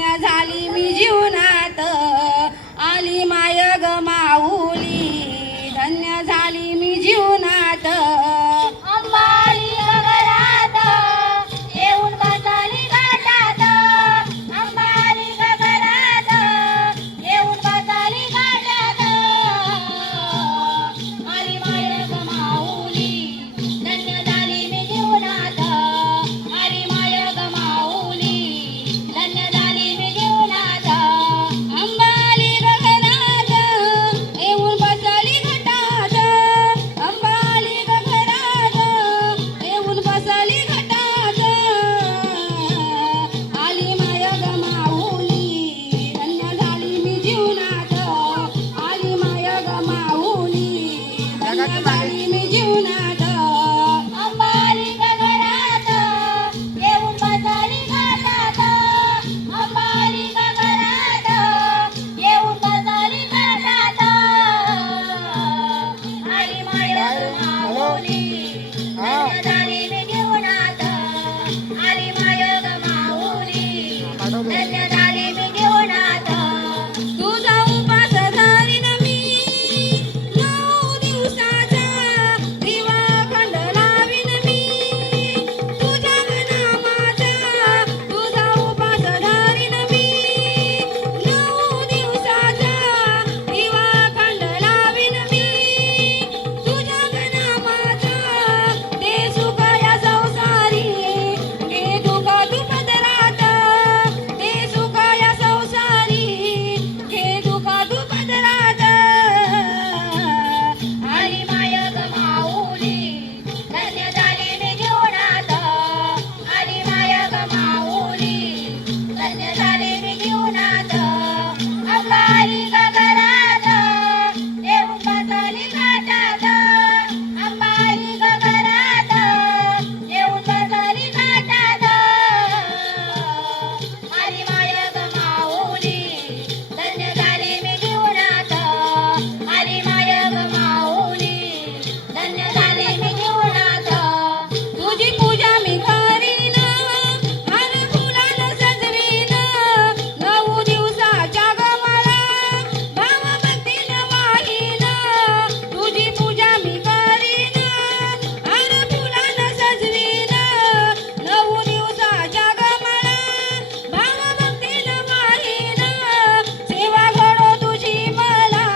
धन्य झाली मी जीवनात आली माय ग माऊली धन्य झाली मी जीवनात अंबाली गगनात येऊन बसली घाटात अंबाली गगनात येऊन बसली घाटात आली माय ग माऊली धन्य झाली मी जीवनात आली माय ग माऊली धन्य झाली मी जीवनात अंबाली गगनात येऊन बसली घटात अंबाली गगनात येऊन बसली घटात आली माय ग माऊली धन्य झाली मी जीवनात आली माय ग माऊली धन्य झाली मी जीवनात अंबाली गगनात येऊन बसली घाटात अंबाली गगनात येऊन बसली घाटात आली माय ग माऊली धन्य झाली मी जीवनात आली माय ग माऊली धन्य झाली मी जीवनात तुझा उपास धरीन मी 9 दिवसाचा दिवाखंड लावीन मी तुझ्या नामाचा तुझा उपास धरीन मी 9 दिवसाचा दिवाखंड लावीन मी तुझ्या नामाचा ते सुख या संसारी घे दुःख तू पदरात ते सुख या संसारी घे दुःख तू पदरात आली माय ग माऊली धन्य झाली मी जीवनात आली माय ग माऊली धन्य झाली मी जीवनात अंबाली गगनात येऊन बसली घाटात अंबाली गगनात येऊन बसली घाटात आली माय ग माऊली धन्य झाली मी जीवनात आली माय ग माऊली धन्य झाली मी जीवनात तुझी पूजा मी करीन हर फुलानं सजवीन 9 दिवसाच्या गमाला भाव भक्तीनं वाहीन तुझी पूजा मी करीन हर फुलानं सजवीन 9 दिवसाच्या गमाला भाव भक्तीनं वाहीन सेवा घडो तुझी मला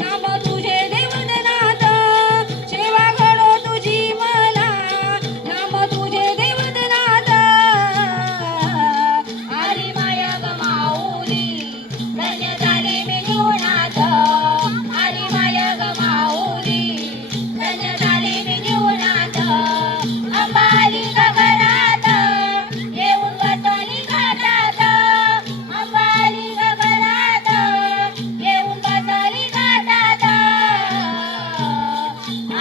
नाम तुझे देवदनाथ सेवा घडो तुझी मला नाम तुझे देवदनाथ आली माय ग माऊली धन्य झाली मी जीवनात आली माय ग माऊली धन्य झाली मी जीवनात अंबाली गगनात येऊन बसली घाटात अंबाली गगनात येऊन बसली घाटात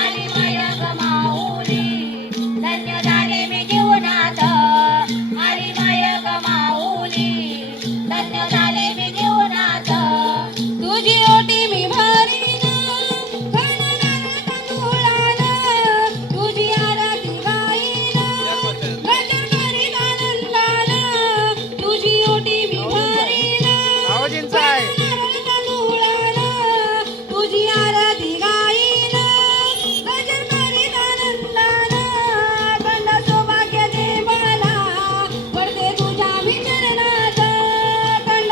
आली माय ग माऊली धन्य झाली मी जीवनात आली माय ग माऊली धन्य झाली मी जीवनात तुझी ओटी मी भरीन खणणार तांदुळानं तुझी आरती गाईन गजर करीन आनंदानं तुझी ओटी मी भरीन खणणार तांदुळानं तुझी आरती गाईन गजर करीन आनंदानं कंड सौभाग्य दे मला पडते तुझ्या मी चरणात कंड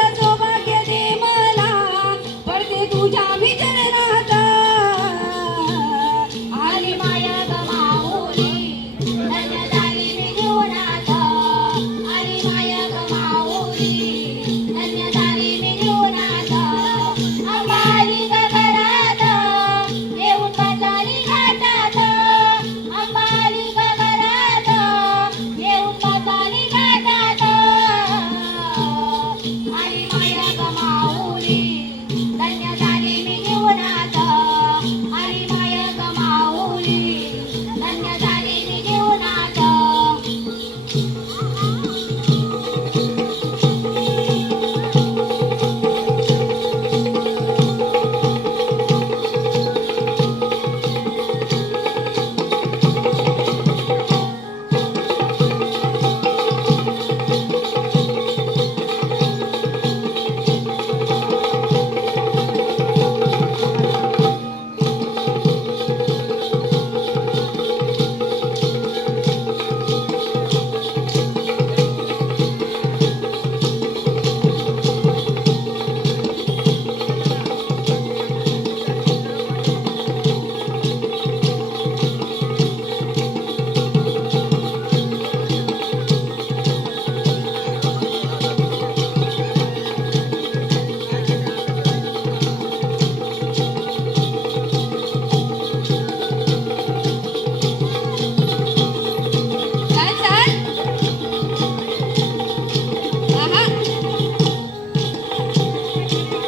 रे